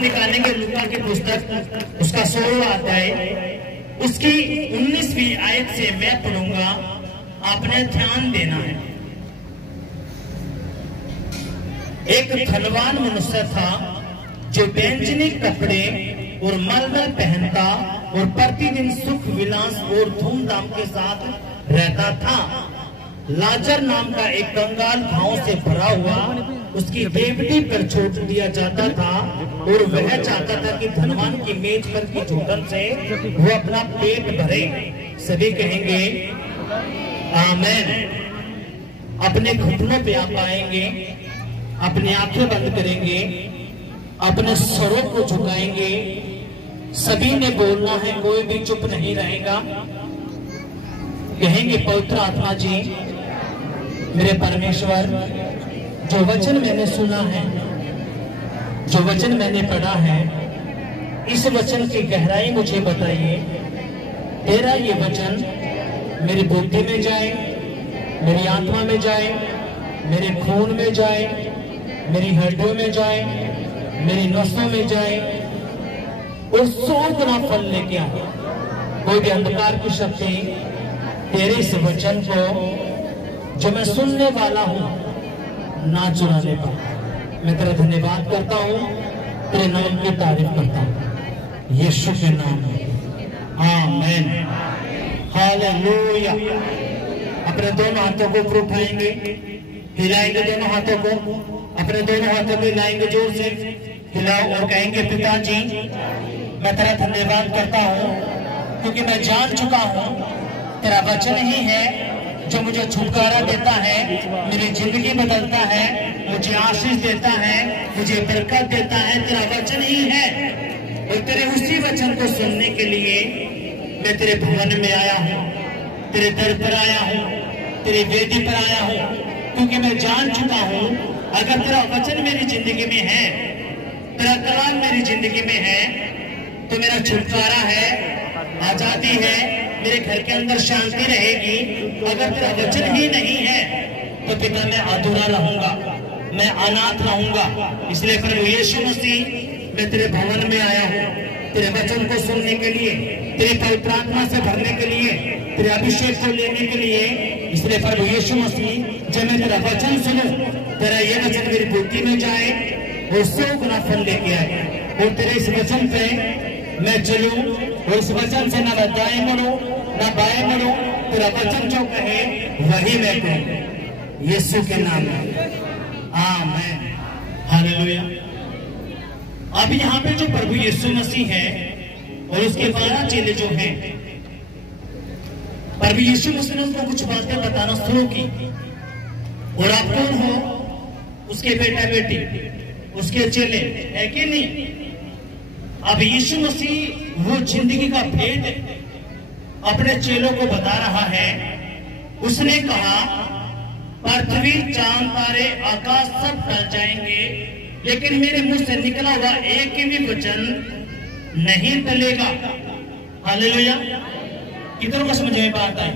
निकालेंगे लूका की पुस्तक, उसका 16वां अध्याय, उसकी 19वीं आयत से मैं पढ़ूंगा, आपने ध्यान देना है। एक धनवान मनुष्य था जो बैंजनी कपड़े और मलमल पहनता और प्रतिदिन सुख विलास और धूमधाम के साथ रहता था। लाजर नाम का एक कंगाल घावों से भरा हुआ उसकी देवटी पर छोड़ दिया जाता था और वह चाहता था कि धनवान की मेज पर की झूठन से वो अपना पेट भरे। सभी कहेंगे आमीन। अपने घुटनों पे आप आएंगे, अपनी आंखें बंद करेंगे, अपने स्वरों को झुकाएंगे। सभी ने बोलना है, कोई भी चुप नहीं रहेगा। कहेंगे पवित्र आत्मा जी, मेरे परमेश्वर, जो वचन मैंने सुना है, जो वचन मैंने पढ़ा है, इस वचन की गहराई मुझे बताइए। तेरा ये वचन मेरी बुद्धि में जाए, मेरी आत्मा में जाए, मेरे खून में जाए, मेरी हड्डियों में जाए, मेरी नसों में जाए और 100 गुना फल लेके आए। कोई भी अंधकार की शक्ति तेरे इस वचन को जो मैं सुनने वाला हूं ना चुराने पाए। मैं तेरा धन्यवाद करता हूं, तेरे नाम की तारीफ करता हूं, यीशु के नाम में आमीन। हालेलुया। अपने दोनों हाथों को ऊपर उठाएंगे, हिलाएंगे दोनों हाथों को, अपने दोनों हाथों को हिलाएंगे, जोर से हिलाओ और कहेंगे पिताजी, मैं तेरा धन्यवाद करता हूँ क्योंकि मैं जान चुका हूँ तेरा वचन ही है जो मुझे छुटकारा देता है, मेरी जिंदगी बदलता है, मुझे आशीष देता है, मुझे बरकत देता है। तेरा वचन ही है और तेरे उसी वचन को सुनने के लिए मैं तेरे भवन में आया हूँ, तेरे दर पर आया हूँ, तेरी वेदी पर आया हूँ, क्योंकि मैं जान चुका हूँ अगर तेरा वचन मेरी जिंदगी में है, तेरा कलाम मेरी जिंदगी में है, तो मेरा छुटकारा है, आजादी है, मेरे घर के अंदर शांति रहेगी। अगर तेरा वचन ही नहीं है तो पिता मैं अधूरा रहूंगा, मैं अनाथ रहूंगा। इसलिए प्रभु यीशु मसीह, मैं तेरे भवन में आया हूँ तेरे वचन को सुनने के लिए, तेरे पवित्र आत्मा से भरने के लिए, तेरे अभिषेक को लेने के लिए। इसलिए प्रभु यीशु मसीह, जब मैं तेरा वचन सुनूं, तेरा ये वचन मेरी बुद्धि में जाए और 100 गुना फल लेके आए और तेरे इस वचन पे मैं चलूं और इस वचन से ना मैं दाएं मुड़ूं ना बाएं मुड़ूं, तेरा वचन जो कहे वही मैं कहूं, यीशु के नाम में आमीन। हालेलुया। अब यहाँ पे जो प्रभु यीशु मसीह है और उसके 12 चेले जो हैं, प्रभु यीशु मसीह ने उनको कुछ बातें बताना शुरू की। और आप कौन हो? उसके बेटा बेटी, उसके चेले, है कि नहीं? अब यीशु मसीह वो जिंदगी का भेद अपने चेलों को बता रहा है। उसने कहा, पृथ्वी, चांद, तारे, आकाश सब टल जाएंगे, लेकिन मेरे मुंह से निकला हुआ एक भी वचन नहीं टलेगा। हालेलुया। कितनों को समझ में बात आई?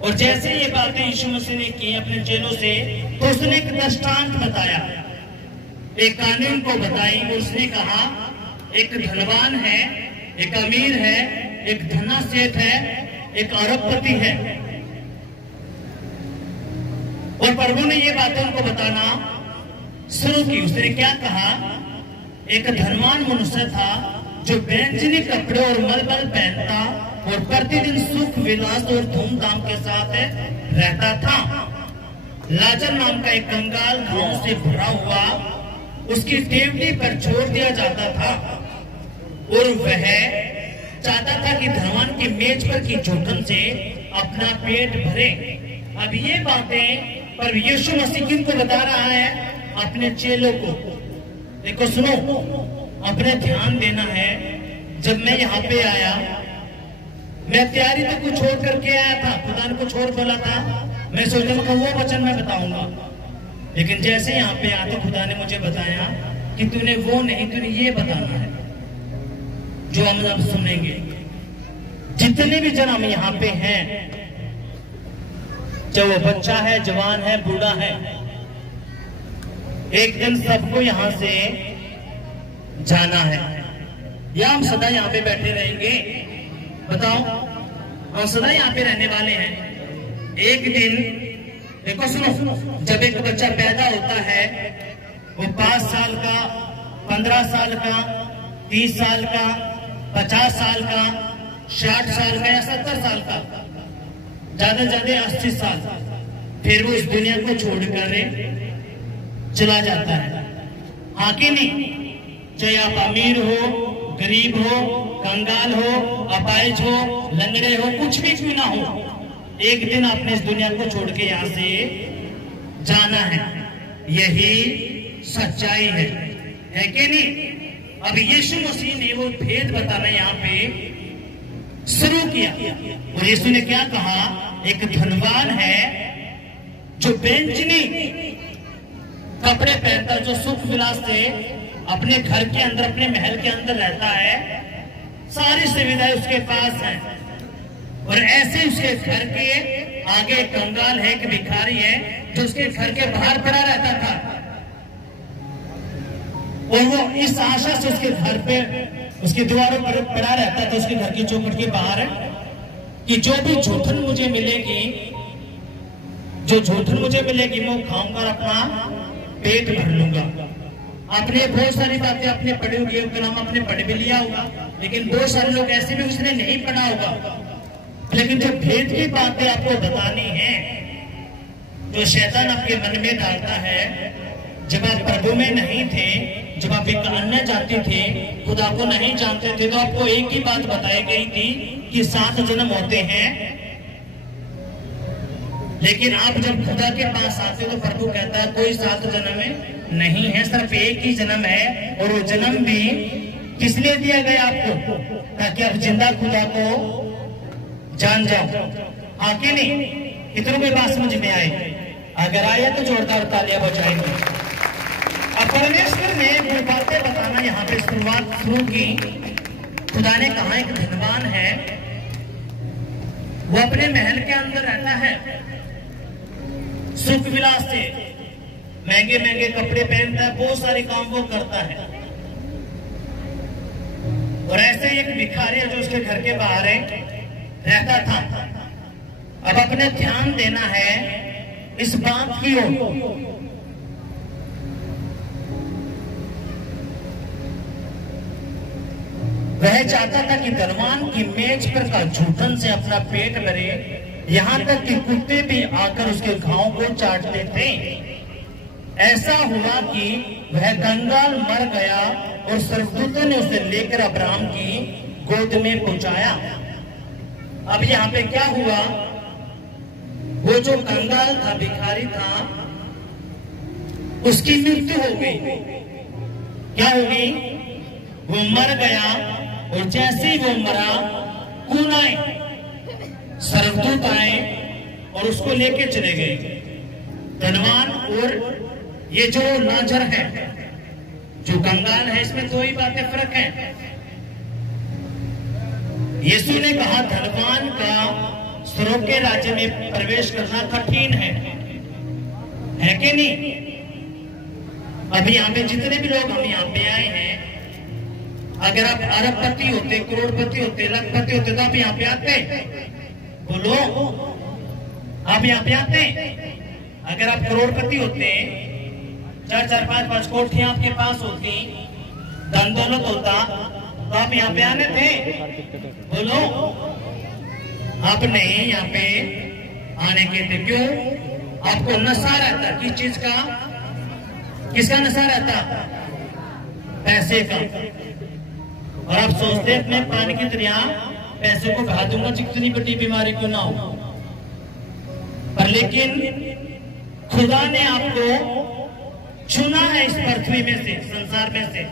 और जैसे ये बातें यीशु मसीह ने की अपने चेलों से, तो उसने एक दृष्टांत बताया, एक कानून को बताई। उसने कहा, एक धनवान है, एक अमीर है, एक धना सेठ है, एक अरबपति है। और प्रभु ने ये बातें उनको बताना शुरू की। उसने क्या कहा? एक धनवान मनुष्य था जो बैंजनी कपड़े और मलमल पहनता और प्रतिदिन सुख विलास और धूमधाम के साथ रहता था। लाजर नाम का एक कंगाल घावों से भरा हुआ उसकी देवटी पर छोड़ दिया जाता था और वह चाहता था कि धनवान की मेज पर की झूठन से अपना पेट भरे। अब ये बातें पर यीशु मसीह किनको बता रहा है? अपने चेलों को। देखो सुनो, अपने ध्यान देना है। जब मैं यहाँ पे आया, मैं तैयारी तो कुछ छोड़ करके आया था, खुदा ने कुछ और बोला था, मैं सोचा था वो वचन मैं बताऊंगा। लेकिन जैसे यहाँ पे आया तो खुदा ने मुझे बताया कि तूने वो नहीं, तूने ये बताना है जो हम अब सुनेंगे। जितने भी जन हम यहाँ पे हैं, चाहे वो बच्चा है, जवान है, बूढ़ा है, एक दिन सबको यहाँ से जाना है, या हम सदा यहाँ पे बैठे रहेंगे? बताओ, हम सदा यहाँ पे रहने वाले हैं? एक दिन देखो, सुनो, जब एक बच्चा पैदा होता है वो 5 साल का, 15 साल का, 30 साल का, 50 साल का, 60 साल का या 70 साल का, ज्यादा ज्यादा 80 साल, फिर वो इस दुनिया को छोड़कर चला जाता है। हाँ कि नहीं? चाहे आप अमीर हो, गरीब हो, कंगाल हो, अपाहिज हो, लंगड़े हो, कुछ भी क्यों ना हो, एक दिन आपने इस दुनिया को छोड़ के यहां से जाना है। यही सच्चाई है कि नहीं? अब यीशु मसीह ने वो भेद बताना यहाँ पे शुरू किया, और यीशु ने क्या कहा? एक धनवान है जो बेंचनी कपड़े पहनता, जो सुख विलास से अपने घर के अंदर, अपने महल के अंदर रहता है, सारी सुविधाएं उसके पास हैं, और ऐसे उसके घर के आगे कंगाल है, एक भिखारी है जो उसके घर के बाहर पड़ा रहता था, और वो इस आशा से उसके घर पे, उसकी दीवारों पर पड़ा रहता था, उसके घर की चौखट के बाहर, कि जो भी झूठन मुझे मिलेगी, जो झूठन मुझे मिलेगी मैं खाऊंगा और अपना पेट भर लूंगा। आपने बहुत सारी बातें आपने पढ़ी होगी, कलाम आपने पढ़ भी लिया होगा, लेकिन बहुत सारे लोग ऐसे भी उसने नहीं पढ़ा होगा। लेकिन जो भेद की बातें आपको बतानी है, जो शैतान आपके मन में डालता है, जब आप प्रभु में नहीं थे, जब आप एक अन्य जाति थे, खुदा को नहीं जानते थे, तो आपको एक ही बात बताई गई थी कि 7 जन्म होते हैं। लेकिन आप जब खुदा के पास आते हो तो प्रभु कहता है कोई 7 जन्म नहीं है, सिर्फ एक ही जन्म है, और वो जन्म भी किस लिए दिया गया आपको? ताकि आप जिंदा खुदा को जान जाओ। हाँ कि नहीं? कितनों की बात समझ में आए? अगर आया तो जोरदार तालियां बजाएंगे। अब परमेश्वर ने वो बातें बताना यहाँ पे शुरुआत शुरू की। खुदा ने कहा एक धनवान है, वो अपने महल के अंदर रहता है, सुख विलास से महंगे महंगे कपड़े पहनता है, बहुत सारे काम वो करता है, और ऐसे एक भिखारी जो उसके घर के बाहर रहता था। अब अपने ध्यान देना है इस बात की ओर, वह चाहता था कि धनवान की मेज पर का झूठन से अपना पेट भरे, यहाँ तक कि कुत्ते भी आकर उसके घाव को चाटते थे। ऐसा हुआ कि वह कंगाल मर गया और स्वर्गदूतों ने उसे लेकर अब्राहम की गोद में पहुंचाया। अब यहाँ पे क्या हुआ? वो जो कंगाल था, भिखारी था, उसकी मृत्यु हो गई। क्या हो गई? वो मर गया, और जैसे ही वो मरा, कौन आए? स्वर्गदूत आए और उसको लेके चले गए। धनवान और ये जो लाजर है, जो कंगाल है, इसमें 2 ही बातें फर्क है। यीशु ने कहा धनवान का स्वर्ग के राज्य में प्रवेश करना कठिन है कि नहीं? अभी यहाँ पे जितने भी लोग हम यहाँ पे आए हैं, अगर आप अरबपति होते, करोड़पति होते, लखपति होते, तो आप यहाँ पे आते? बोलो, आप यहाँ पे आते? अगर आप करोड़पति होते, 4-4, 5-5 कोठियां आपके पास होती, धन दौलत होता, तो आप यहाँ पे आने थे? बोलो, आप नहीं यहाँ पे आने के थे। क्यों? आपको नशा रहता, किस चीज का? किसका नशा रहता? पैसे का। और आप सोचते अपने पानी की तरह पैसे को बहा दूंगा, जितनी बड़ी बीमारी क्यों ना हो। पर लेकिन खुदा ने आपको चुना है इस पृथ्वी में से, संसार में से,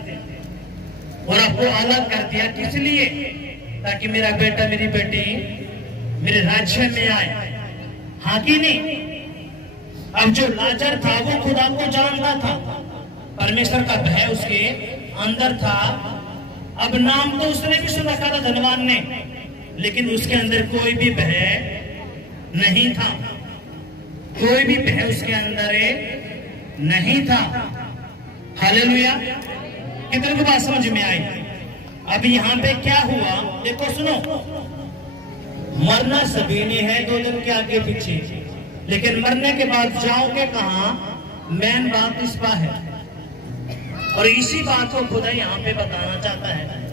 और आपको अलग कर दिया। किस लिए? ताकि मेरा बेटा, मेरी बेटी मेरे राज्य में आए। हाँ कि नहीं? अब जो लाजर था वो खुदा को जानता था, परमेश्वर का भय उसके अंदर था। अब नाम तो उसने भी सुन रखा था धनवान ने, लेकिन उसके अंदर कोई भी भय नहीं था, कोई भी भय उसके अंदर नहीं था। हालेलुया। कितने को बात समझ में आई? अब यहाँ पे क्या हुआ देखो, सुनो। मरना सभी ने है 2 दिन के आगे पीछे, लेकिन मरने के बाद जाओगे कहां, मेन बात इस पर है। और इसी बात को खुदा यहाँ पे बताना चाहता है।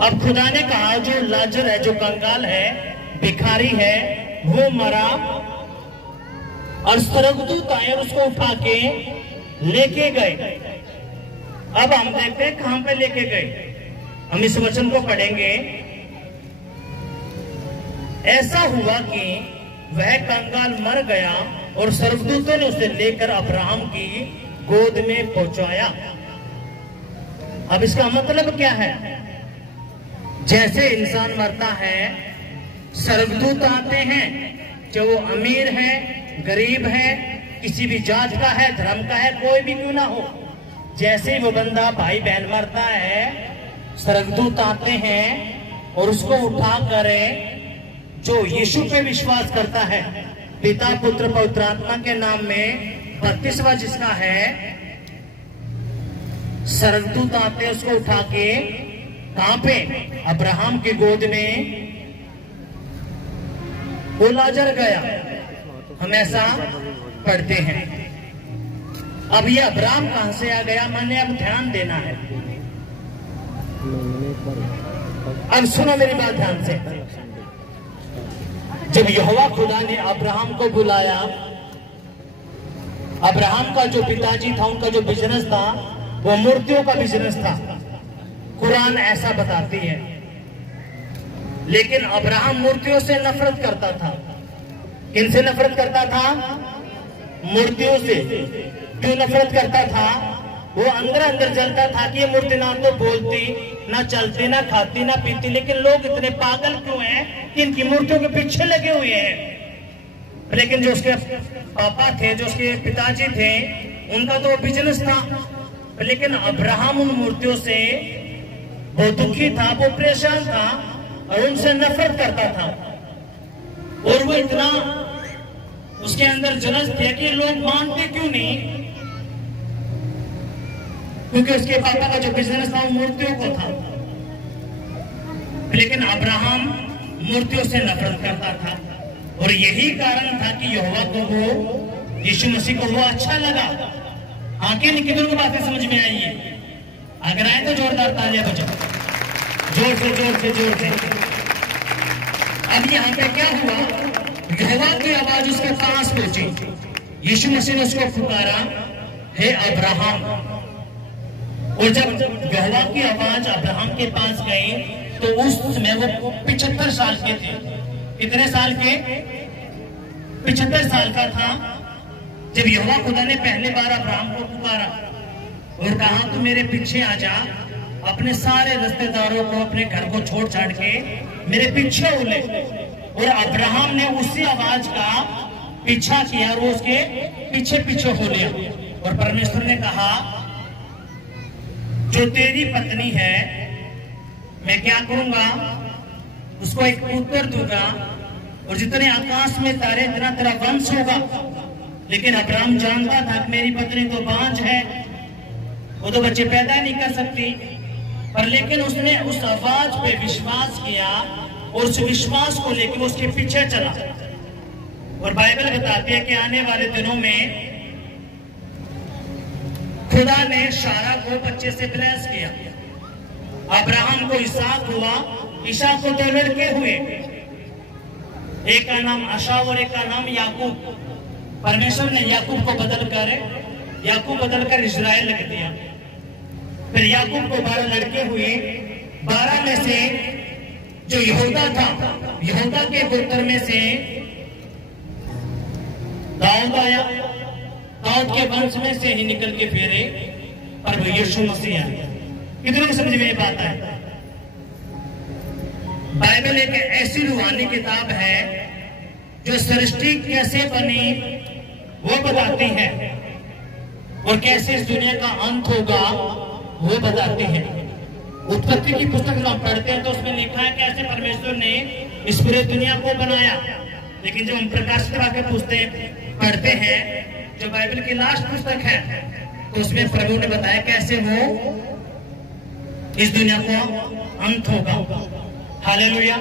अब खुदा ने कहा जो लाजर है, जो कंगाल है, भिखारी है, वो मरा और स्वर्गदूत आए और उसको उठा के लेके गए। अब हम देखते हैं कहां पे लेके गए। हम इस वचन को पढ़ेंगे। ऐसा हुआ कि वह कंगाल मर गया और स्वर्गदूतों ने उसे लेकर अब्राहम की गोद में पहुंचाया। अब इसका मतलब क्या है? जैसे इंसान मरता है, स्वर्गदूत आते हैं, चाहे वो अमीर है, गरीब है, किसी भी जात का है, धर्म का है, कोई भी क्यों ना हो, जैसे ही वो बंदा भाई बहन मरता है, स्वर्गदूत आते हैं और उसको उठा कर जो यीशु पे विश्वास करता है, पिता पुत्र पवित्र आत्मा के नाम में बपतिस्मा जिसका है, स्वर्गदूत आते हैं उसको उठा के कहां पे? अब्राहम की गोद में। वो लाजर गया, हम ऐसा पढ़ते हैं। अब ये अब्राहम कहां से आ गया, मैंने अब ध्यान देना है। अब सुनो मेरी बात ध्यान से। जब यहोवा खुदा ने अब्राहम को बुलाया, अब्राहम का जो पिताजी था, उनका जो बिजनेस था वो मूर्तियों का बिजनेस था, कुरान ऐसा बताती है। लेकिन अब्राहम मूर्तियों से नफरत करता था। किन से नफरत करता था? मूर्तियों से। क्यों नफरत करता था? वो अंदर अंदर जलता था कि ये मूर्ति ना तो बोलती, ना चलती, ना खाती, ना पीती, लेकिन लोग इतने पागल क्यों हैं कि इनकी मूर्तियों के पीछे लगे हुए हैं। लेकिन जो उसके पापा थे, जो उसके पिताजी थे, उनका तो बिजनेस था। लेकिन अब्राहम उन मूर्तियों से वो दुखी था, वो परेशान था और उनसे नफरत करता था। और वो इतना उसके अंदर जलस थे कि लोग मानते क्यों नहीं, क्योंकि उसके पापा का जो बिजनेस था वो मूर्तियों को था। लेकिन अब्राहम मूर्तियों से नफरत करता था और यही कारण था कि यहोवा को वो, यीशु मसीह को वो अच्छा लगा। आंखें नहीं, कितनों को बातें समझ में आई है? अगर आए तो जोरदार तालियां बजाओ, जोर से जोर से जोर से। अब यहाँ पे क्या हुआ? यहोवा की आवाज उसके पास पहुंची। यीशु मसीह ने उसको पुकारा, हे अब्राहम। और जब यहोवा की आवाज अब्राहम के पास गई तो उस समय वो 75 साल के थे। कितने साल के? 75 साल का था जब यहोवा खुदा ने पहले बार अब्राहम को पुकारा और कहा तू मेरे पीछे आ जा, अपने सारे रिश्तेदारों को, अपने घर को छोड़ छाड़ के मेरे पीछे हो ले। और अब्राहम ने उसी आवाज का पीछा किया और वो उसके पीछे पीछे हो लिया। और परमेश्वर ने कहा जो तेरी पत्नी है मैं क्या करूंगा, उसको एक पुत्र दूंगा और जितने आकाश में तारे इतना तेरा वंश होगा। लेकिन अब्राहम जानता था कि मेरी पत्नी तो बांझ है, वो तो बच्चे पैदा नहीं कर सकती। पर लेकिन उसने उस आवाज पे विश्वास किया और उस विश्वास को लेकर उसके पीछे चला। और बाइबल बताती है कि आने वाले दिनों में खुदा ने सारा को बच्चे से ब्लेस किया। अब्राहम को इसहाक हुआ, इसहाक को 2 लड़के हुए, एक का नाम अशाव और एक का नाम याकूब। परमेश्वर ने याकूब को बदलकर इस्राएल रख दिया। फिर याकूब को 12 लड़के हुए, 12 में से जो यहूदा था, यहूदा के गोत्र में से दाऊद आया, दाऊद के वंश में से ही निकल के फिर प्रभु यीशु मसीह आया। कितने को समझ में बात है? बाइबल एक ऐसी रूहानी किताब है जो सृष्टि कैसे बनी वो बताती है और कैसे इस दुनिया का अंत होगा वो बताती है। उत्पत्ति की पुस्तक हम पढ़ते हैं तो उसमें लिखा है कैसे परमेश्वर ने इस पूरे दुनिया को बनाया। लेकिन जब हम प्रकाशित वाक्य पढ़ते हैं, जो बाइबल की लास्ट पुस्तक है, तो उसमें प्रभु ने बताया कैसे वो इस दुनिया को अंत होगा। हालेलुया।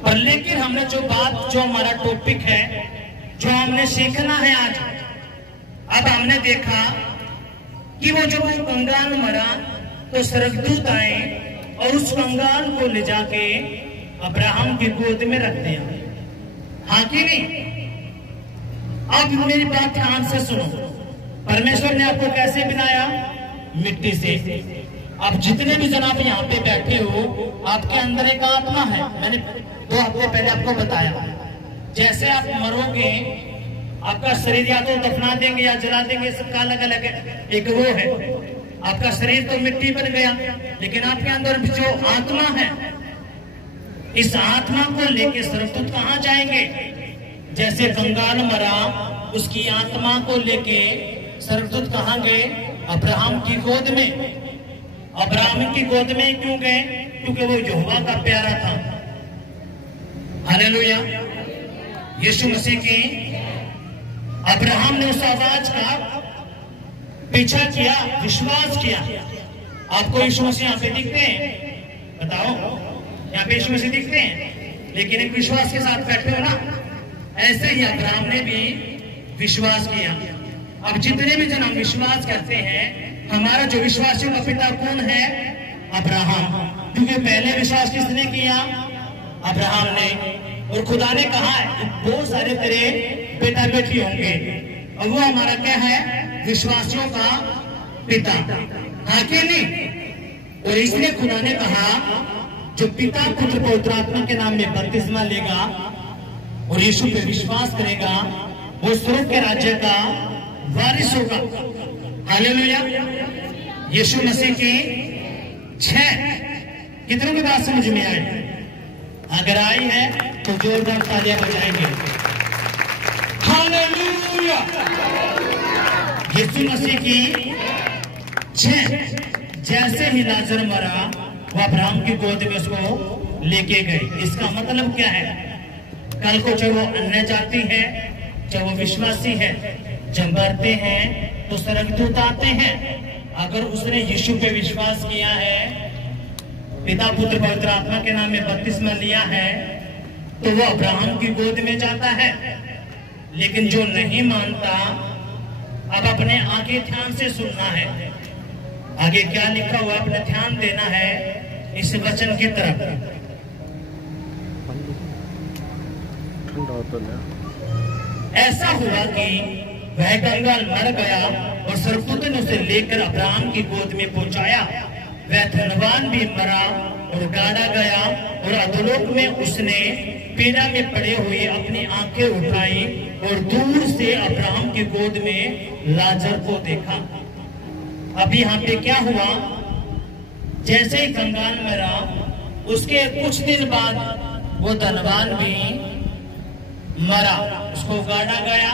पर लेकिन हमने जो हमारा टॉपिक है, जो हमने सीखना है आज, अब हमने देखा कि वो जब कंगाल मरा तो स्वर्गदूत आए और उस कंगाल को ले जाके अब्राहम की गोद में रख दिया। हाँ कि नहीं? अब मेरी बात ध्यान से सुनो। परमेश्वर ने आपको कैसे बनाया? मिट्टी से। अब जितने भी जनाब यहाँ पे बैठे हो, आपके अंदर एक आत्मा है। मैंने 2 हफ्ते पहले आपको बताया, जैसे आप मरोगे आपका शरीर या तो दफना देंगे या जला देंगे, सबका अलग अलग है। एक वो है, आपका शरीर तो मिट्टी बन गया, लेकिन आपके अंदर जो आत्मा है, इस आत्मा को लेके स्वर्गदूत कहाँ जाएंगे? जैसे कंगाल मरा, उसकी आत्मा को लेके स्वर्गदूत कहाँ गए? अब्राहम की गोद में। अब्राहम की गोद में क्यों गए? क्योंकि वो यहोवा का प्यारा था। हालेलुया। यीशु मसीह की अब्राहम ने उस आवाज का पीछा किया, विश्वास किया। आपको यीशु मसीह यहाँ पे दिखते हैं? बताओ, यहाँ पे यीशु मसीह दिखते हैं? लेकिन एक विश्वास के साथ बैठे हो ना, ऐसे ही अब्राहम ने भी विश्वास किया। अब जितने भी जन हम विश्वास करते हैं, हमारा जो विश्वासियों का पिता कौन है? अब्राहम। क्योंकि पहले विश्वास किसने किया? अब्राहम ने। और खुदा ने कहा है बहुत सारे तेरे बेटा बेटी होंगे, और वो हमारा क्या है? विश्वासियों का पिता। हाँ कि नहीं? और इसलिए खुदा ने कहा जो पिता पुत्र पवित्र आत्मा के नाम में बपतिस्मा लेगा और यीशु पे विश्वास करेगा, वो स्वर्ग के राज्य का वारिस होगा। हालेलुया। यीशु मसीह की 6 कितनों की बात समझ में आई? अगर आई है तो जोरदार तालियां बजाएंगे। हालेलुया। यीशु मसीह की 6 जैसे ही लाजर मरा, वो अब्राहम की गोद में उसको लेके गए। इसका मतलब क्या है? कल को चाहे वो अन्य जाति है, चाहे वो विश्वासी है, जब मरते हैं तो स्वर्गदूत आते हैं। अगर उसने यीशु पे विश्वास किया है, पिता पुत्र पवित्र आत्मा के नाम में बपतिस्मा लिया है, तो वो अब्राहम की गोद में जाता है। लेकिन जो नहीं मानता, अब अपने आगे ध्यान से सुनना है। आगे क्या लिखा हुआ, अपने ध्यान देना है इस वचन की तरफ। ऐसा हुआ कि वह कंगाल मर गया और स्वर्गदूत ने उसे लेकर अब्राहम की गोद में पहुंचाया। वह धनवान भी मरा और गाड़ा गया, और अधोलोक में उसने पीड़ा में पड़े हुए अपनी आंखें उठाई और दूर से अब्राहम की गोद में लाजर को देखा। अभी यहाँ पे क्या हुआ? जैसे ही कंगाल मरा, उसके कुछ दिन बाद वो धनवान भी मरा, उसको गाड़ा गया।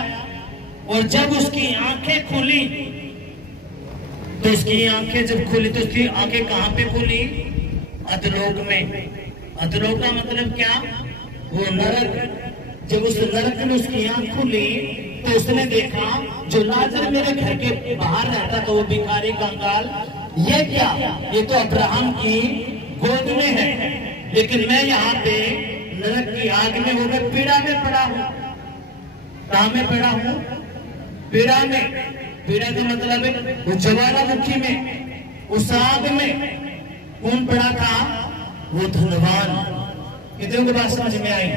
और जब उसकी आंखें खुली, तो उसकी आंखें जब खुली तो उसकी आंखें कहां पे खुली? अधोलोक में। अधोलोक का मतलब क्या? वो नरक। जब उस नरक में उसकी आंख खुली तो उसने देखा जो लाजर मेरे घर के बाहर रहता था, वो भिखारी कंगाल, ये क्या? ये तो अब्राहम की गोद में है, लेकिन मैं यहाँ पे नरक की आग में हूं, मैं पीड़ा में पड़ा हूं। कहां में पड़ा हूं? पीड़ा में। पीड़ा का मतलब है वो ज्वालामुखी में, उस आग में कौन पड़ा था? वो धनवान। कितनों की बात समझ में आई?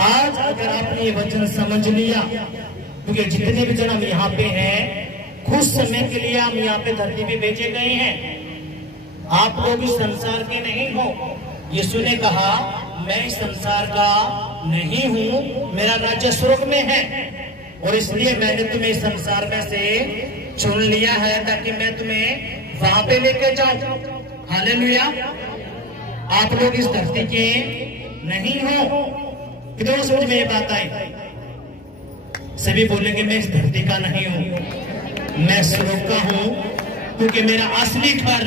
आज अगर आपने ये वचन समझ लिया, क्योंकि जितने भी जन हम यहाँ पे हैं, कुछ समय के लिए हम यहाँ पे धरती पे भेजे गए हैं। आप लोग इस संसार के नहीं हो। यीशु ने कहा मैं इस संसार का नहीं हूं, मेरा राज्य स्वर्ग में है, और इसलिए मैंने तुम्हें इस संसार में से चुन लिया है ताकि मैं तुम्हें वहां पे लेके जाऊं। हालेलुया। आप लोग इस धरती के नहीं हो। कितने समझ में ये बात आई? सभी बोलेंगे मैं इस धरती का नहीं हूं, मैं स्वर्ग का हूं, क्योंकि मेरा असली घर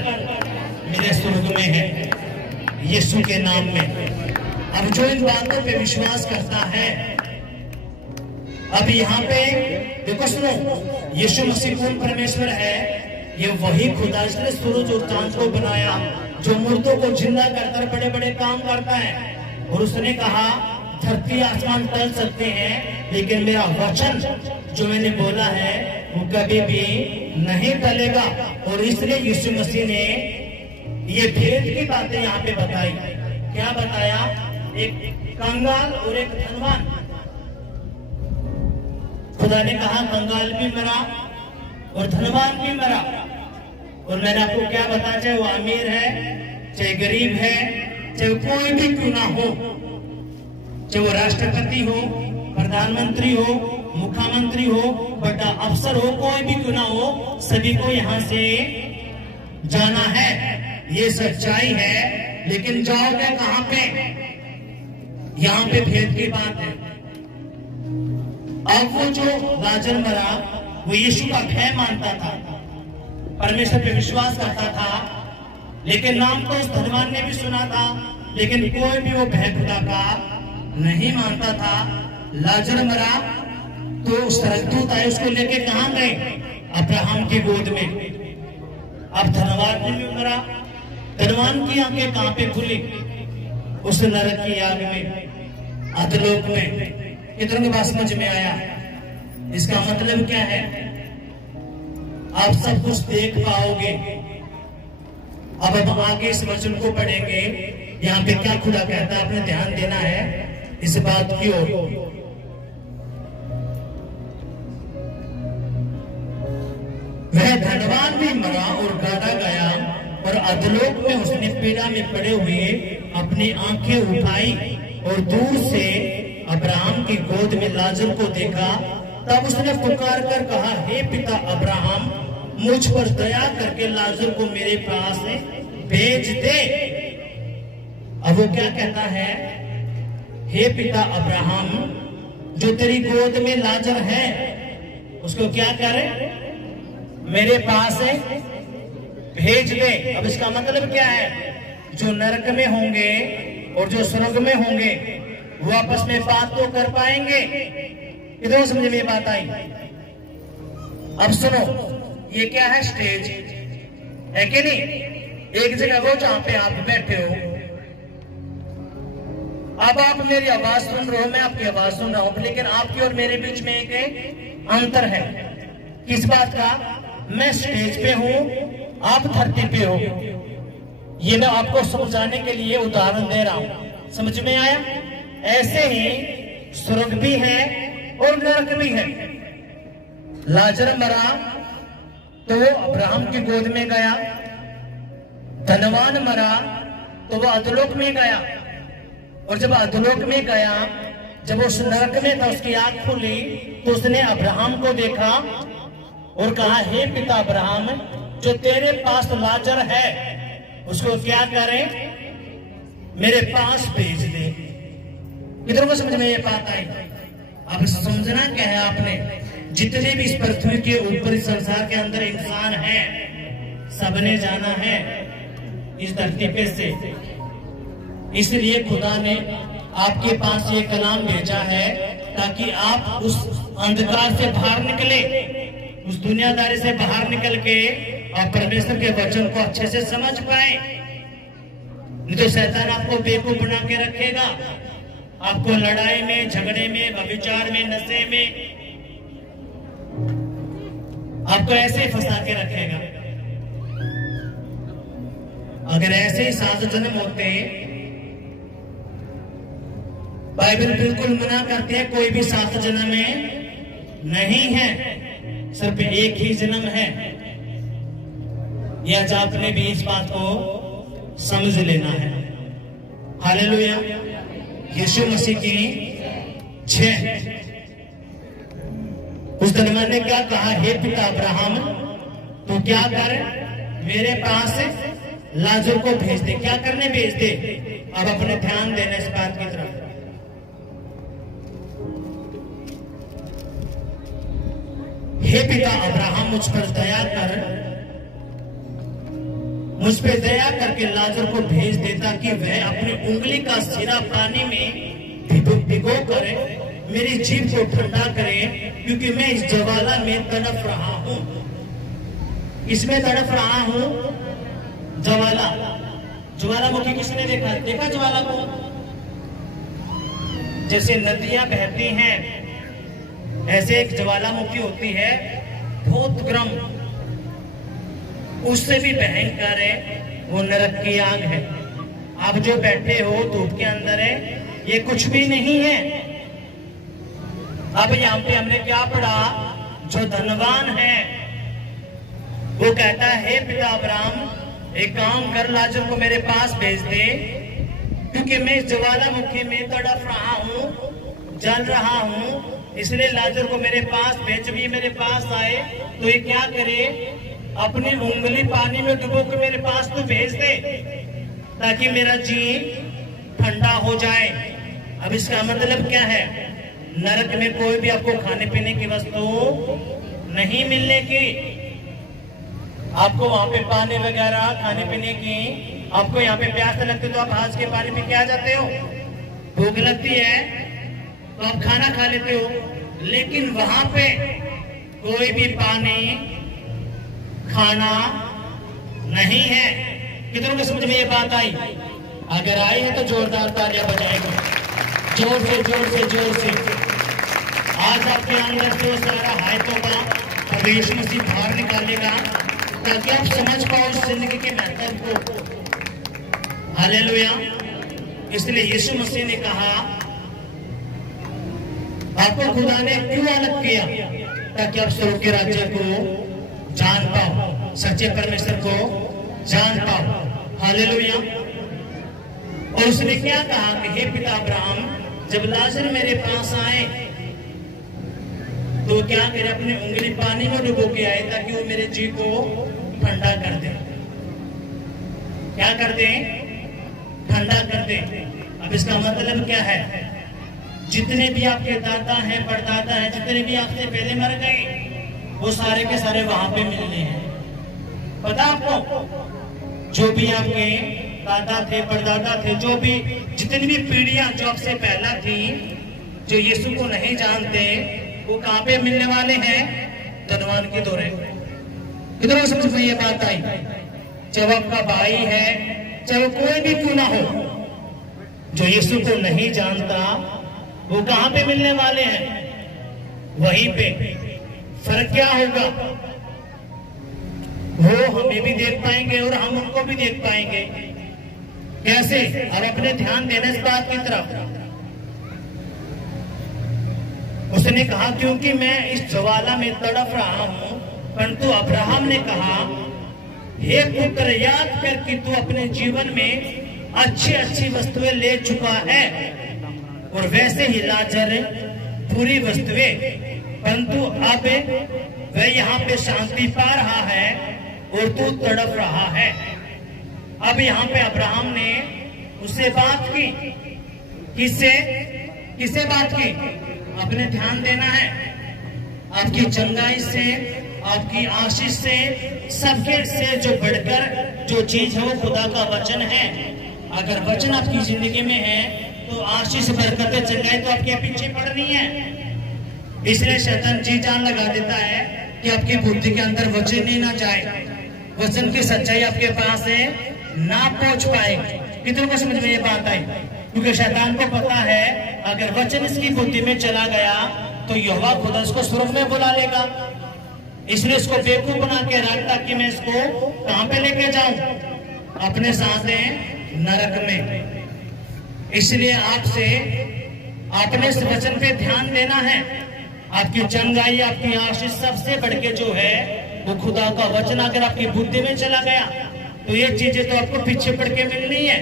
मेरे स्वर्ग में है, यीशु के नाम में। अब जो इन बातों पे विश्वास करता है, अब यहाँ पे देखो सुनो, यीशु मसीह कौन परमेश्वर है? ये वही खुदा जिसने सूरज और चांद को बनाया, जो मुर्दों को जिंदा कर बड़े बड़े काम करता है। और उसने कहा धरती आसमान टल सकते हैं, लेकिन मेरा वचन जो मैंने बोला है वो कभी भी नहीं टलेगा। और इसलिए यीशु मसीह ने ये भेद की बातें यहाँ पे बताई। क्या बताया? एक कंगाल और एक धनवान। खुदा ने कहा कंगाल भी मरा और धनवान भी मरा। और मैंने आपको क्या बताया, चाहे वो अमीर है, चाहे गरीब है, चाहे कोई भी क्यों ना हो, चाहे वो राष्ट्रपति हो, प्रधानमंत्री हो, मुख्यमंत्री हो, बड़ा अफसर हो, कोई भी क्यों ना हो, सभी को यहाँ से जाना है। ये सच्चाई है। लेकिन जाओगे कहां पे? यहाँ पे भेद की बात है। अब वो जो लाजर मरा वो यीशु का भय मानता था, परमेश्वर पे विश्वास करता था, लेकिन नाम तो उस धनवान ने भी सुना था, लेकिन कोई भी वो भय खुदा का नहीं मानता था। लाजर मरा तो स्वर्गदूत आए, उसको लेके कहां गए? अब्राहम की गोद में। अब धनवान ने भी मरा, धनवान की आंखें कहां पे खुली? उस नरक की आग में, अधलोक में। कितनों की बात समझ में आया? इसका मतलब क्या है? आप सब कुछ देख पाओगे। अब हम आगे इस वचन को पढ़ेंगे, यहाँ पे क्या खुदा कहता है, आपने ध्यान देना है इस बात की ओर। वह धनवान भी मरा और गाड़ा गया, और अधलोक में उसने पीड़ा में पड़े हुए अपनी आंखें उठाई और दूर से अब्राहम की गोद में लाजर को देखा। तब उसने पुकार कर कहा, हे पिता अब्राहम, मुझ पर दया करके लाजर को मेरे पास भेज दे। अब वो क्या कहता है? हे पिता अब्राहम, जो तेरी गोद में लाजर है उसको क्या करे? मेरे पास भेज दे। अब इसका मतलब क्या है? जो नरक में होंगे और जो स्वर्ग में होंगे वो आपस में बात तो कर पाएंगे। इधर समझ में बात आई? अब सुनो, ये क्या है? स्टेज है कि नहीं? एक जगह वो जहां पे आप बैठे हो, अब आप मेरी आवाज सुन रहे हो, मैं आपकी आवाज सुन रहा हूं, लेकिन आपकी और मेरे बीच में एक अंतर है। किस बात का? मैं स्टेज पे हूं, आप धरती पे हो। ये मैं आपको समझाने के लिए उदाहरण दे रहा हूं। समझ में आया? ऐसे ही स्वर्ग भी है और नरक भी है। लाजर मरा तो वो अब्राहम की गोद में गया, धनवान मरा तो वो अधलोक में गया। और जब अधलोक में गया, जब उस नरक में था, उसकी आंख खुली तो उसने अब्राहम को देखा और कहा, हे पिता अब्राहम, जो तेरे पास लाजर है उसको क्या करें? मेरे पास भेज दे। किधर को समझ में ये बात आई? अब समझना क्या है आपने? जितने भी इस पृथ्वी के ऊपर इस संसार के अंदर इंसान है, सबने जाना है इस धरती पे से। इसलिए खुदा ने आपके पास ये कलाम भेजा है ताकि आप उस अंधकार से बाहर निकले, उस दुनियादारी से बाहर निकल के और परमेश्वर के वचन को अच्छे से समझ पाए। नहीं तो शैतान आपको बेवकूफ बना के रखेगा, आपको लड़ाई में, झगड़े में, व्यभिचार में, नशे में आपको ऐसे ही फंसा के रखेगा। अगर ऐसे ही 7 जन्म होते, बाइबल बिल्कुल मना करती है कोई भी 7 जन्म में नहीं है, सिर्फ एक ही जन्म है। या जो आपने भी इस बात को समझ लेना है। हालेलुया, यीशु मसीह की जय। उस धनवान ने क्या कहा? हे पिता अब्राहम, तू क्या कर, मेरे पास लाजर को भेज दे। क्या करने भेज दे? अब अपने ध्यान देना इस बात की तरफ। हे पिता अब्राहम, मुझ पर दया कर, मुझ पे दया करके लाजर को भेज दे ताकि वह अपनी उंगली का सिरा पानी में भिगो करे मेरी जीभ को ठंडा करे, क्योंकि मैं इस ज्वाला में तड़प रहा हूं। इसमें तड़प रहा हूं ज्वाला। ज्वालामुखी किसने देखा ज्वाला को? जैसे नदियां बहती हैं ऐसे एक ज्वालामुखी होती है, बहुत गर्म, उससे भी भयंकर है वो नरक की आग है। आप जो बैठे हो धूप के अंदर है, ये कुछ भी नहीं है। अब यहाँ पे हमने क्या पढ़ा? जो धनवान है वो कहता है पिता अब्राहम एक काम कर, लाजर को मेरे पास भेज दे, क्योंकि मैं ज्वालामुखी में तड़प रहा हूं, जल रहा हूं, इसलिए लाजर को मेरे पास भेज। भी मेरे पास आए तो ये क्या करे? अपनी उंगली पानी में डुबो के मेरे पास तो भेज दे, ताकि मेरा जी ठंडा हो जाए। अब इसका मतलब क्या है? नरक में कोई भी आपको खाने पीने की वस्तु नहीं मिलने की। आपको वहां पे पानी वगैरह खाने पीने की, आपको यहाँ पे प्यास लगती है तो आप हाथ के पानी पी के आ जाते हो। भूख लगती है तो आप खाना खा लेते हो, लेकिन वहां पे कोई भी पानी खाना नहीं है। कितनों को समझ में ये बात आई? अगर आई है तो जोरदार तालियां बजाएंगे, जोर से जोर से जोर से। आज आपके अंदर से वो सारा हायतों का प्रवेश मसीह बाहर निकालेगा, ताकि आप समझ पाओ इस जिंदगी के महत्व को। हालेलुया। इसलिए यीशु मसीह ने कहा आपको खुदा ने क्यों अलग किया? ताकि आप स्वर्ग के राज्य को जान पाओ, सच्चे परमेश्वर को जान पाओ। हालेलुया। और उसने क्या कहा कि हे पिता अब्राहम, जब लाजर मेरे पास आए तो क्या करे? अपनी उंगली पानी में डुबो के आए, ताकि वो मेरे जी को ठंडा कर दे। क्या कर दे? ठंडा कर दे। अब इसका मतलब क्या है? जितने भी आपके दादा हैं, परदादा हैं, जितने भी आपसे पहले मर गए, वो सारे के सारे वहां पे मिलने हैं। पता आपको? जो भी आपके दादा थे, परदादा थे, जो भी जितनी भी पीढ़ियां जो आपसे पहला थी, जो यीशु को नहीं जानते, वो कहां पे मिलने वाले हैं? धनवान के दौरे। कितना समझ में ये बात आई? चाहे आपका भाई है, चाहे कोई भी क्यों ना हो, जो यीशु को नहीं जानता, वो कहां पे मिलने वाले हैं? वहीं पे। फर्क क्या होगा? वो हमें भी देख पाएंगे और हम उनको भी देख पाएंगे। कैसे? अब अपने ध्यान देना इस बात की तरफ। उसने कहा क्योंकि मैं इस ज्वाला में तड़प रहा हूं, परंतु अब्राहम ने कहा हे पुत्र, याद कर कि तू अपने जीवन में अच्छी अच्छी वस्तुएं ले चुका है, और वैसे ही लाजर पूरी वस्तुएं, परंतु अब वह यहाँ पे शांति पा रहा है और तू तड़प रहा है। अब यहाँ पे अब्राहम ने उससे बात की। किससे बात की? अपने ध्यान देना है। आपकी चंगाई से, आपकी आशीष से, सबके से जो बढ़कर जो चीज है वो खुदा का वचन है। अगर वचन आपकी जिंदगी में है तो आशीष, बरकत, चंगाई तो आपके पीछे पड़नी है। इसलिए शैतान जी जान लगा देता है कि आपकी बुद्धि के अंदर वचन ही ना जाए, वचन की सच्चाई आपके पास है ना पहुंच पाए। कितनों को समझ में ये बात आई? क्योंकि शैतान को पता है अगर वचन इसकी बुद्धि में चला गया तो यहोवा खुदा इसको स्वर्ग में बुला लेगा। इसलिए इसको बेवकूफ बना के रख, ताकि मैं इसको कहां पे लेके जाऊं? अपने साथ नरक में। इसलिए आपसे अपने इस वचन पे ध्यान देना है। आपकी चंगाई, आपकी आशीष, सबसे बढ़ के जो है वो खुदा का वचन अगर आपकी बुद्धि में चला गया तो ये चीजें तो आपको पीछे पड़ के मिलनी है।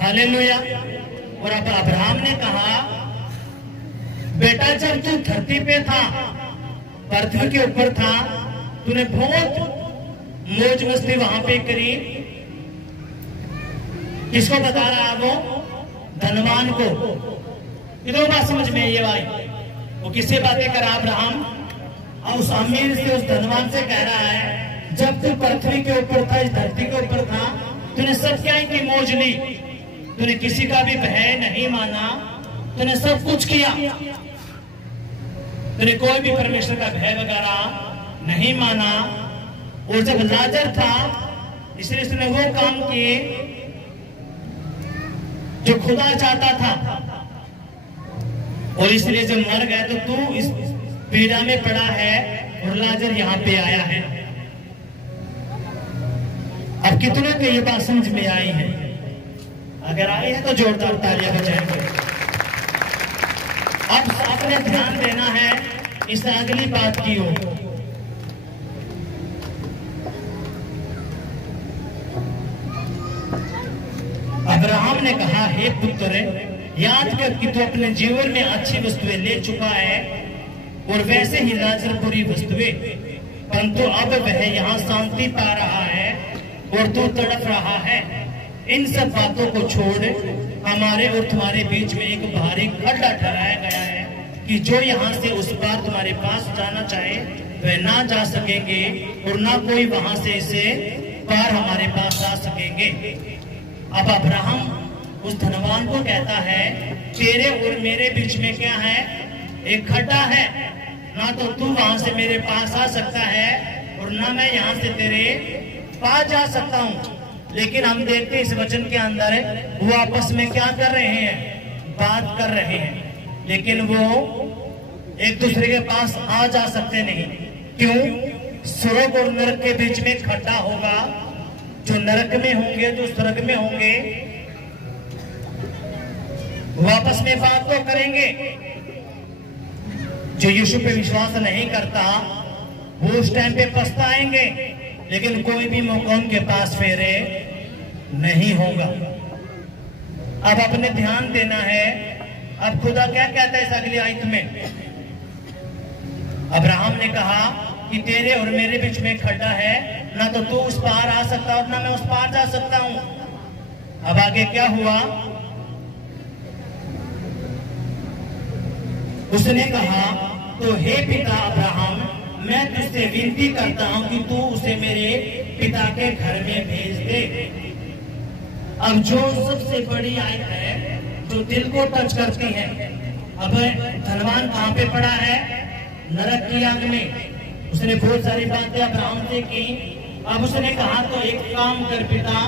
हालेलुया। और अब अब्राहम ने कहा बेटा, जब तू धरती पे था, पृथ्वी के ऊपर था, तूने बहुत मौज मस्ती वहां पे करी। किसको बता रहा है वो? धनवान को। कितनी बात समझ में ये भाई? वो किससे बातें कर रहा अब्राहम? और उस अमीर से, उस धनवान से कह रहा है जब तू पृथ्वी के ऊपर था, इस धरती के ऊपर था, तूने सब क्या की मौज ली, तूने किसी का भी भय नहीं माना, तूने सब कुछ किया, तूने कोई भी परमेश्वर का भय वगैरह नहीं माना। और जब लाजर था इसलिए उसने वो काम किए जो खुदा चाहता था, और इसलिए जब मर गए तो तू इस पीड़ा में पड़ा है और लाजर यहाँ पे आया है। अब कितने को ये बात समझ में आई है? अगर आई है तो जोरदार तालियां बजाएंगे। अब आपने ध्यान देना है इस अगली बात की ओर। अब्राहम ने कहा, हे पुत्र, याद कर कि तू अपने जीवन में अच्छी वस्तुएं ले चुका है और वैसे ही लाजर बुरी वस्तुएं, परंतु अब वह यहाँ शांति पा रहा है और तू तड़प रहा है। इन सब बातों को छोड़ हमारे और तुम्हारे बीच में एक भारी खड्डा ठहराया गया है कि जो यहाँ से उस पार तुम्हारे पास जाना चाहे वह ना जा सकेंगे और ना कोई वहां से इसे पार हमारे पास आ सकेंगे। अब अब्राहम उस धनवान को कहता है, तेरे और मेरे बीच में क्या है? एक खड्डा है। ना तो तू वहां से मेरे पास आ सकता है और ना मैं यहाँ से तेरे पास जा सकता हूँ। लेकिन हम देखते इस वचन के अंदर वो आपस में क्या कर रहे हैं? बात कर रहे हैं, लेकिन वो एक दूसरे के पास आ जा सकते नहीं। क्यों? स्वर्ग और नरक के बीच में खड्डा होगा। जो नरक में होंगे, जो स्वर्ग में होंगे, वो आपस में बात तो करेंगे। जो यीशु पे विश्वास नहीं करता वो उस टाइम पे पछताएंगे, लेकिन कोई भी मौका उनके पास फेरे नहीं होगा। अब अपने ध्यान देना है। अब खुदा क्या कहता है इस अगली आयत में? अब्राहम ने कहा कि तेरे और मेरे बीच में खड्डा है, ना तो तू उस पार आ सकता और ना मैं उस पार जा सकता हूं। अब आगे क्या हुआ? उसने कहा, तो हे पिता अब्राहम, मैं तुझसे विनती करता हूं कि तू उसे मेरे पिता के घर में भेज दे। अब जो सबसे बड़ी आयत है जो दिल को टच करती है। अब धनवान कहां पे पड़ा है? नरक की आग में। उसने बहुत सारी बातें अब्राहम से की। अब उसने कहा, तो एक काम कर पिता,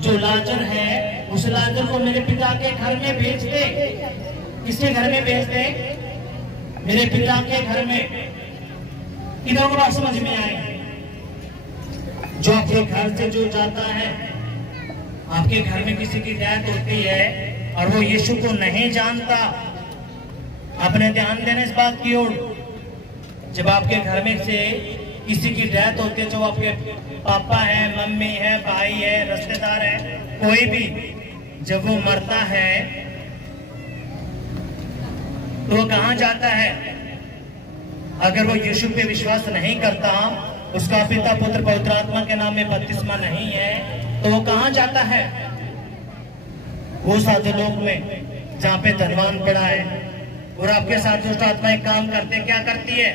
जो लाजर है उस लाजर को मेरे पिता के घर में भेज दे। किसके घर में भेज दे? मेरे पिता के घर में। किधर को बात समझ में आए? जो आपके घर से जो जाता है, आपके घर में किसी की डेथ होती है और वो यीशु को नहीं जानता, आपने ध्यान देना इस बात की ओर। जब आपके घर में से किसी की डेथ होती है, जो आपके पापा है, मम्मी है, भाई है, रिश्तेदार है, कोई भी, जब वो मरता है तो वो कहां जाता है? अगर वो यीशु पे विश्वास नहीं करता, उसका पिता पुत्र पवित्र आत्मा के नाम में बपतिस्मा नहीं है, तो वो कहां जाता है? वो साधु लोक में जहां पे धनवान पड़ा है। और आपके साथ दुष्ट आत्माएं काम करते क्या करती है?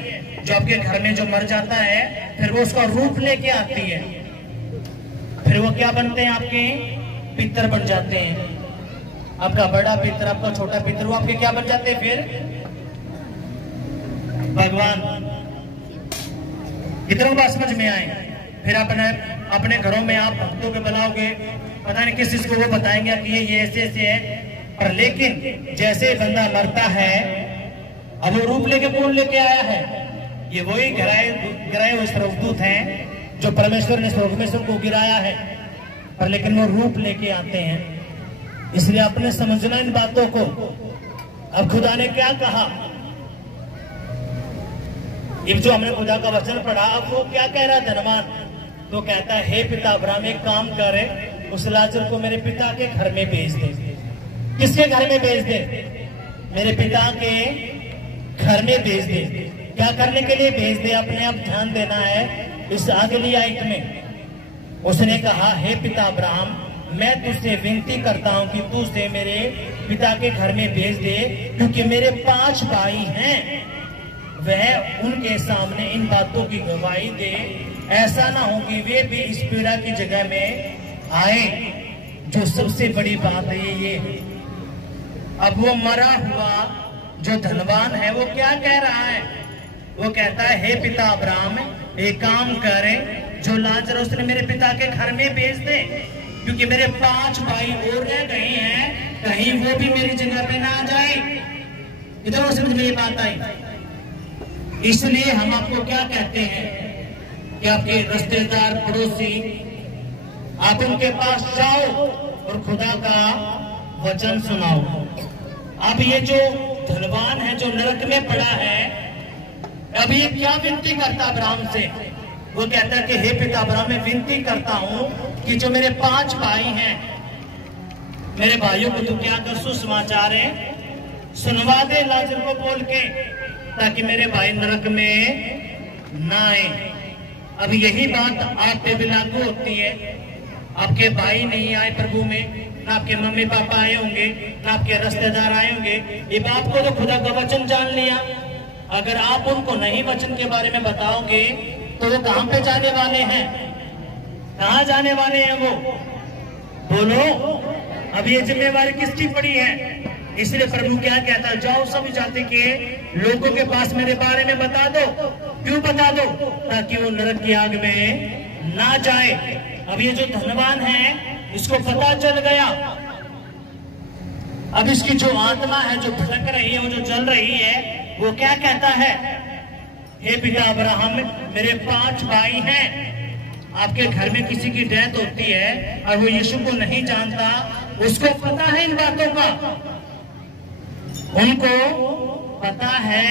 जो आपके घर में जो मर जाता है, फिर वो उसका रूप लेके आती है। फिर वो क्या बनते हैं? आपके पितर बन जाते हैं। आपका बड़ा पितर, आपका छोटा पितर, वो आपके क्या बन जाते हैं? फिर भगवान। कितनों बात समझ में आए? फिर अपने घरों में आप भक्तों को बुलाओगे, पता नहीं किस चीज को वो बताएंगे कि ये ऐसे ऐसे है। पर लेकिन जैसे बंदा मरता है, अब वो रूप लेके कौन लेके आया है? ये वही गिराए हुए स्वर्गदूत हैं जो परमेश्वर ने स्वर्ग में सबको गिराया है, पर लेकिन वो रूप लेके आते हैं। इसलिए आपने समझना इन बातों को। अब खुदा ने क्या कहा? अब जो हमने खुदा का वचन पढ़ा, अब वो क्या कह रहा है धनवान? तो कहता है, हे पिता अब्राहम, एक काम करे, उस लाजर को मेरे पिता के घर में भेज दे। किसके घर में भेज दे? मेरे पिता के घर में भेज दे। क्या करने के लिए भेज दे? अपने आप ध्यान देना है इस अगली आयत में। उसने कहा, हे पिता अब्राहम, मैं तुझसे विनती करता हूं कि तू उसे मेरे पिता के घर में भेज दे, क्योंकि मेरे 5 भाई हैं। वह उनके सामने इन बातों की गवाही दे, ऐसा ना हो कि वे भी इस पीड़ा की जगह में आए। जो सबसे बड़ी बात है ये। अब वो मरा हुआ जो धनवान है वो क्या कह रहा है? वो कहता है, हे पिता अब्राहम, एक काम करे, जो लाजरस ने मेरे पिता के घर में भेज दे, क्योंकि मेरे 5 भाई और रह गए हैं, कहीं वो भी मेरी जगह पे ना आ जाए। इधर समझ में ये बात आई। इसलिए हम आपको क्या कहते हैं कि आपके रिश्तेदार, पड़ोसी, आप उनके पास जाओ और खुदा का वचन सुनाओ। अब ये जो धनवान है, जो नरक में पड़ा है, अब ये क्या विनती करता अब्राहम से? वो कहता है कि हे पिता अब्राहम, मैं विनती करता हूं कि जो मेरे 5 भाई हैं, मेरे भाइयों को तू क्या कर, सुसमाचार है, सुनवा दे लाजर को बोल के, ताकि मेरे भाई नरक में ना आए। अब यही बात आप पे भी लागू होती है। आपके भाई नहीं आए प्रभु में, ना आपके मम्मी पापा आए होंगे, ना आपके रिश्तेदार आए होंगे। ये बात को तो खुदा का वचन जान लिया। अगर आप उनको नहीं वचन के बारे में बताओगे तो वो कहां पे जाने वाले हैं? कहां जाने वाले हैं वो? बोलो। अब ये जिम्मेवारी किसकी पड़ी है? इसलिए प्रभु क्या कहता है, जाओ सब जाति के लोगों के पास मेरे बारे में बता दो। क्यों बता दो? ताकि वो नरक की आग में ना जाए। अब ये जो धनवान है, इसको पता चल गया। अब इसकी जो आत्मा है, जो भटक रही है, वो जो जल रही है, वो क्या कहता है? हे पिता अब्राहम, मेरे 5 भाई हैं। आपके घर में किसी की डेथ होती है और वो यीशु को नहीं जानता, उसको पता है इन बातों का, उनको पता है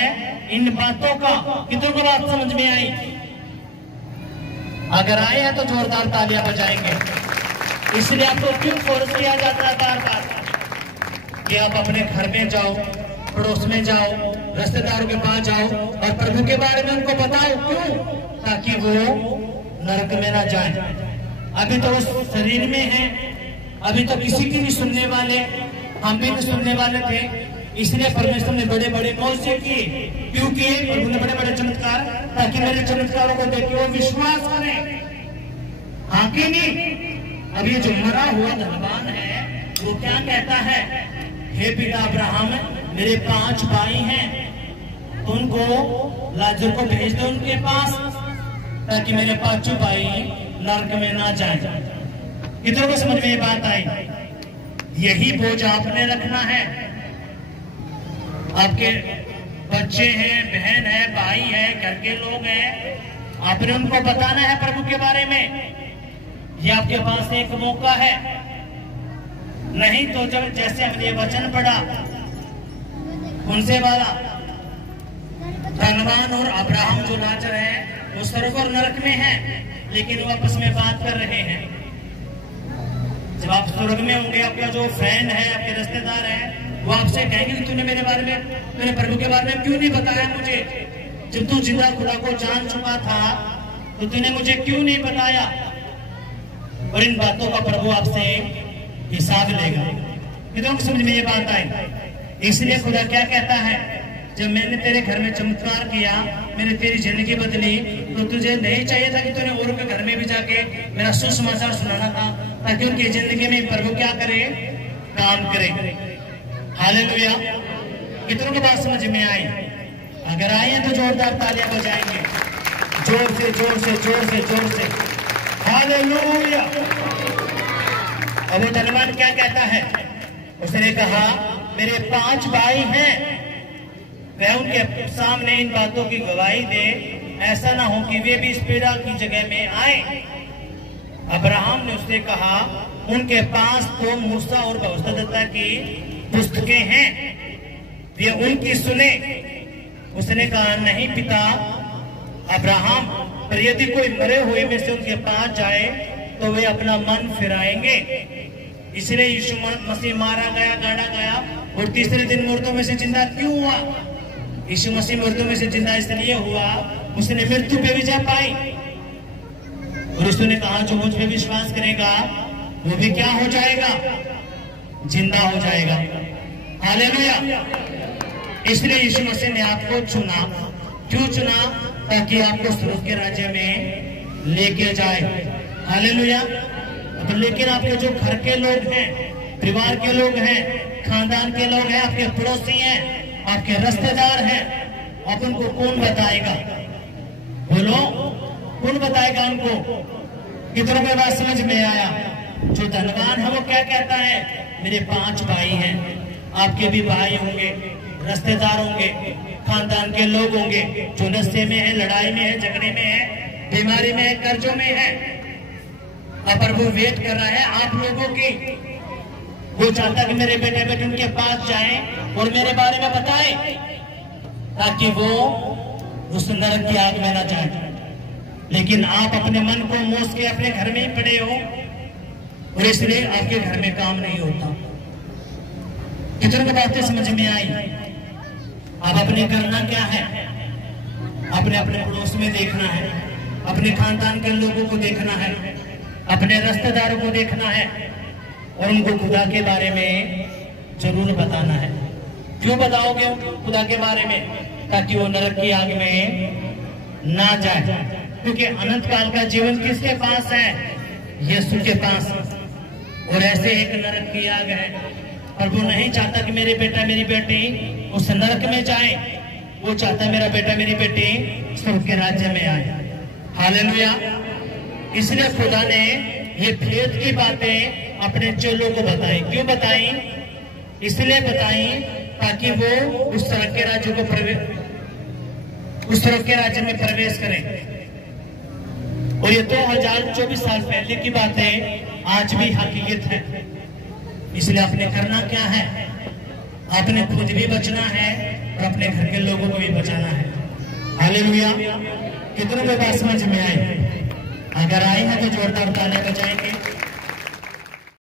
इन बातों का। कितनों को बात समझ में आई? अगर आए हैं तो जोरदार तालियां बजाएंगे। इसलिए आपको क्यों फोर्स किया जाता है बार बार कि आप अपने घर में जाओ, पड़ोस में जाओ, रिश्तेदारों के पास जाओ और प्रभु के बारे में उनको बताओ। क्यों? ताकि वो नरक में ना जाए। अभी तो उस शरीर में है, अभी तो किसी की नहीं सुनने वाले, हम भी नहीं सुनने वाले थे। इसलिए परमेश्वर ने बड़े बड़े मौजे किए। क्यों किए? प्रभु ने बड़े बड़े चमत्कार, ताकि मेरे चमत्कारों को देख के वो विश्वास करें। हाँ कि नहीं? अब ये जो मरा हुआ धनवान है, वो क्या कहता है? हे पिता अब्राहम, मेरे 5 भाई हैं, उनको लाजर को भेज दो उनके पास, ताकि मेरे 5 भाई नरक में ना जाए। कितनों को समझ में ये बात आई? यही बोझ आपने रखना है। आपके बच्चे हैं, बहन है, भाई है, घर के लोग हैं, आपने उनको बताना है प्रभु के बारे में। ये आपके पास एक मौका है। नहीं तो जब जैसे हमने वचन पढ़ा, उनसे वाला धनवान और अब्राहम जो लाजर है, वो स्वर्ग और नरक में है, लेकिन वो आपस में बात कर रहे हैं। जब आप स्वर्ग में होंगे, आपका जो फ्रेंड है, आपके रिश्तेदार है, वो आपसे कहेंगे कि तूने मेरे बारे में, तूने प्रभु के बारे में क्यों नहीं बताया मुझे? जब तू जिंदा खुदा को जान चुका था तो तूने मुझे क्यों नहीं बताया? और इन बातों का प्रभु आपसे हिसाब लेगा। कितनों को समझ में ये बात आई? इसलिए खुदा क्या कहता है, जब मैंने तेरे घर में चमत्कार किया, मैंने तेरी जिंदगी बदली, तो तुझे नहीं चाहिए था कि तूने औरों के घर में भी जाके मेरा सुसमाचार सुनाना था, ताकि उनकी जिंदगी में प्रभु क्या करे? काम करे। हालेलुया। कितनों की बात समझ में आई? अगर आए हैं तो जोरदार तालियां बजाएंगे, जोर से जोर से जोर से जोर से। हालेलुया। अब वो धनवान क्या कहता है? उसने कहा, मेरे 5 भाई हैं, वह उनके सामने इन बातों की गवाही दे, ऐसा ना हो कि वे भी इस पीड़ा की जगह में आए। अब्राहम ने उससे कहा, उनके पास तो मूसा और भविष्यद्वक्ता की पुस्तकें हैं, वे उनकी सुने। उसने कहा, नहीं पिता अब्राहम, पर यदि कोई मरे हुए में से उनके पास जाए तो वे अपना मन फिराएंगे। इसलिए यीशु मसीह मारा गया, गाड़ा गया और तीसरे दिन मुर्दों में से जिंदा क्यों हुआ? यीशु मसीह मुर्दों में से जिंदा इसलिए हुआ, उसने मृत्यु पे विजय पाई। और उसने कहा, जो मुझ पे विश्वास करेगा वो भी क्या हो जाएगा? जिंदा हो जाएगा। हालेलुया। इसलिए यीशु मसीह ने आपको चुना। क्यों चुना? ताकि आपको स्वर्ग के राज्य में लेके जाए। हालेलुया। तो लेकिन आपके जो घर के लोग हैं, परिवार के लोग हैं, खानदान के लोग हैं, आपके पड़ोसी हैं, आपके रिश्तेदार हैं, आप उनको कौन बताएगा? बोलो। कौन बताएगा उनको? कितनों के बात समझ में आया? जो धनवान है वो क्या कहता है, मेरे 5 भाई हैं, आपके भी भाई होंगे, रिश्तेदार होंगे, खानदान के लोग होंगे जो नशे में है, लड़ाई में है, झगड़े में है, बीमारी में है, कर्जों में है। अब प्रभु वेट कर रहा है आप लोगों की। वो चाहता कि मेरे बेटे बेटे उनके पास जाएं और मेरे बारे में बताएं, ताकि वो उस नरक की आग में ना जाए। लेकिन आप अपने मन को मोस के अपने घर में ही पड़े हो और इसलिए आपके घर में काम नहीं होता। कितनों को बातें समझ में आई? अब अपने करना क्या है? अपने अपने पड़ोस में देखना है, अपने खानदान के लोगों को देखना है, अपने रिश्तेदारों को देखना है और उनको खुदा के बारे में जरूर बताना है। क्यों बताओगे खुदा के बारे में? ताकि वो नरक की आग में ना जाए। क्योंकि अनंत काल का जीवन किसके पास है? यीशु के पास। और ऐसे एक नरक की आग है। प्रभु नहीं चाहता कि मेरे बेटा मेरी बेटी उस नरक में जाए, वो चाहता मेरा बेटा मेरी बेटी स्वर्ग के राज्य में आए। हालेलुया। इसलिए खुदा ने ये भेद की बातें अपने चेलों को बताई। क्यों बताई? इसलिए बताई ताकि वो उस स्वर्ग के राज्य को उस स्वर्ग के राज्य में प्रवेश करें। और ये 2024 साल पहले की बातें आज भी हकीकत है। इसलिए आपने करना क्या है? आपने खुद भी बचना है और अपने घर के लोगों को भी बचाना है। हालेलुया। कितनों को बात समझ में आई? अगर आई है तो जोरदार तालियां बजाएंगे।